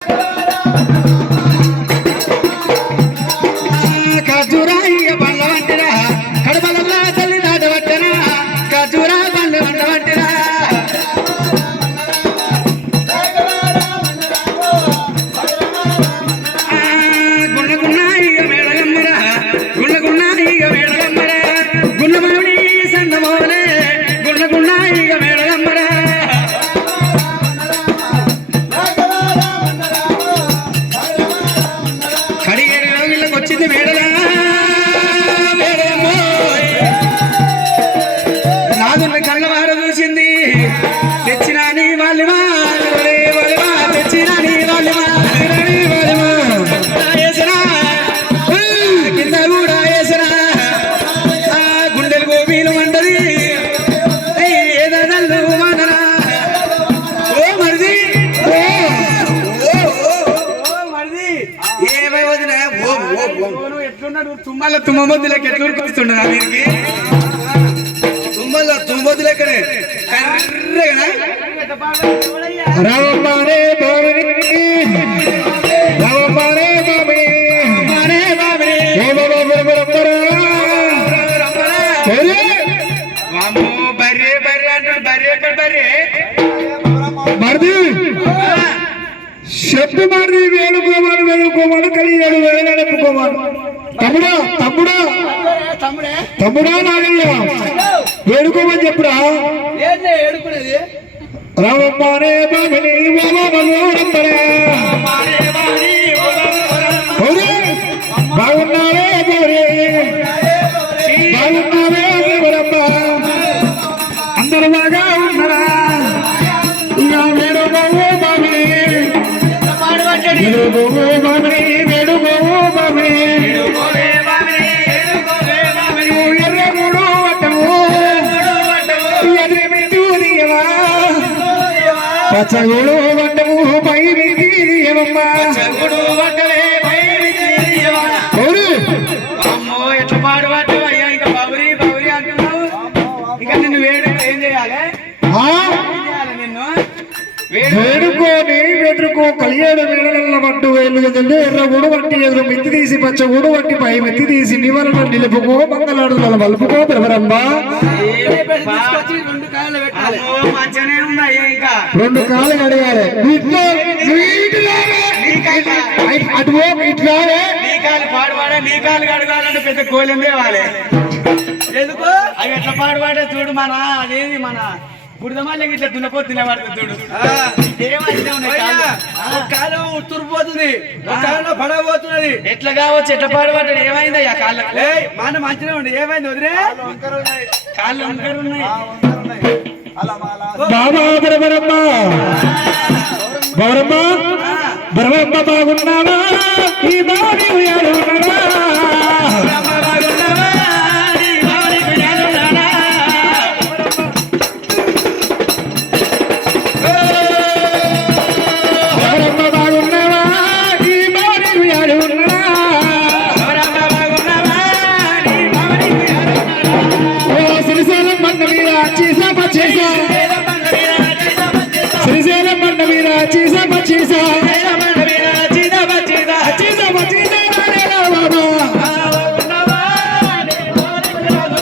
Thank you. Tummala తుమ్మబొద్దులకి ఎట్లా ఉరికొస్తున్నా వీరికి తుమ్మల తుమ్మబొద్దులెక్కనే కర్రగా రామమారే బాబరి రామమారే బాబరి మారే బాబరి ఓ బాబా బరబర వామో బర్రె బర్రె అంటాడు బర్రె ఎక్కడ బర్రె మరిది చెప్పు మరిది వేణుకోమాడు వేణుకోమాడు కలిగాడు వేలనుకోమాడు తమ్ముడా తమ్ముడా తమ్ముడే. తమ్ముడా నాగయ్య వేణుకోమని చెప్పురా. మారే బాబరి బాగున్నావే బోరే బాగున్నావే బోరమ్మ అందరూ బాగా ఉన్నారా? ఇంకా వేణుకోవో బాబని పాడుబడ్డాడు వేణుకోవో బాబని వేణుకోవో బాబని నువ్వు పచ్చగూడు వట్టము పై దియవమ్మా అవును అమ్మో ఎట్లా అయ్యా ఇంకా బౌరి బౌరి అంటున్నావు. ఇక నిన్ను వేడు ఏం చేయాలి? నిన్ను? వేడు వేడుకోని వెదురుకో కలియాడు నీడల పట్టు వేలు ఎదురు ఎర్రగూడు వట్టి ఎదురు మిత్తి తీసి పచ్చగూడు వట్టి పై మెత్తి తీసి నివరణ నిలుపుకో మంగళాడుదల వలుపుకో బ్రవరమ్మా అమ్మో మంచిగానే ఉన్నాయి ఇంకా. రెండు కాళ్ళు కడగాలి అటు పో, ఇట్లానే నీ కాలు పాడువాడే నీ కాలు కడగాలంటే పెద్ద కోలం తేవాలి. ఎందుకు? అవి ఎట్లా పాడువాడే చూడు మన అదేది మన బుడదమల్లి ఇట్లా దున్నపో తినబడుతుంది చూడు. కాళ్ళు. కాలం ఉత్తూరుపోతుంది ఒక కాలంలో పడబోతున్నది. ఎట్లా కావచ్చు? ఎట్లా పాడుపడ్డాడు? ఏమైంది ఆ కాళ్ళకు? ఏయ్ మన మంచిగా ఉండి. ఏమైంది వదిలే కాళ్ళు ఉన్నాయి. బాబా బ్రవరమ్మ బరమ్మ బ్రవమ్మ బాగున్నావా ఈ బావి ఉయ్యాలు ఉన్నావా? చేసా చేసా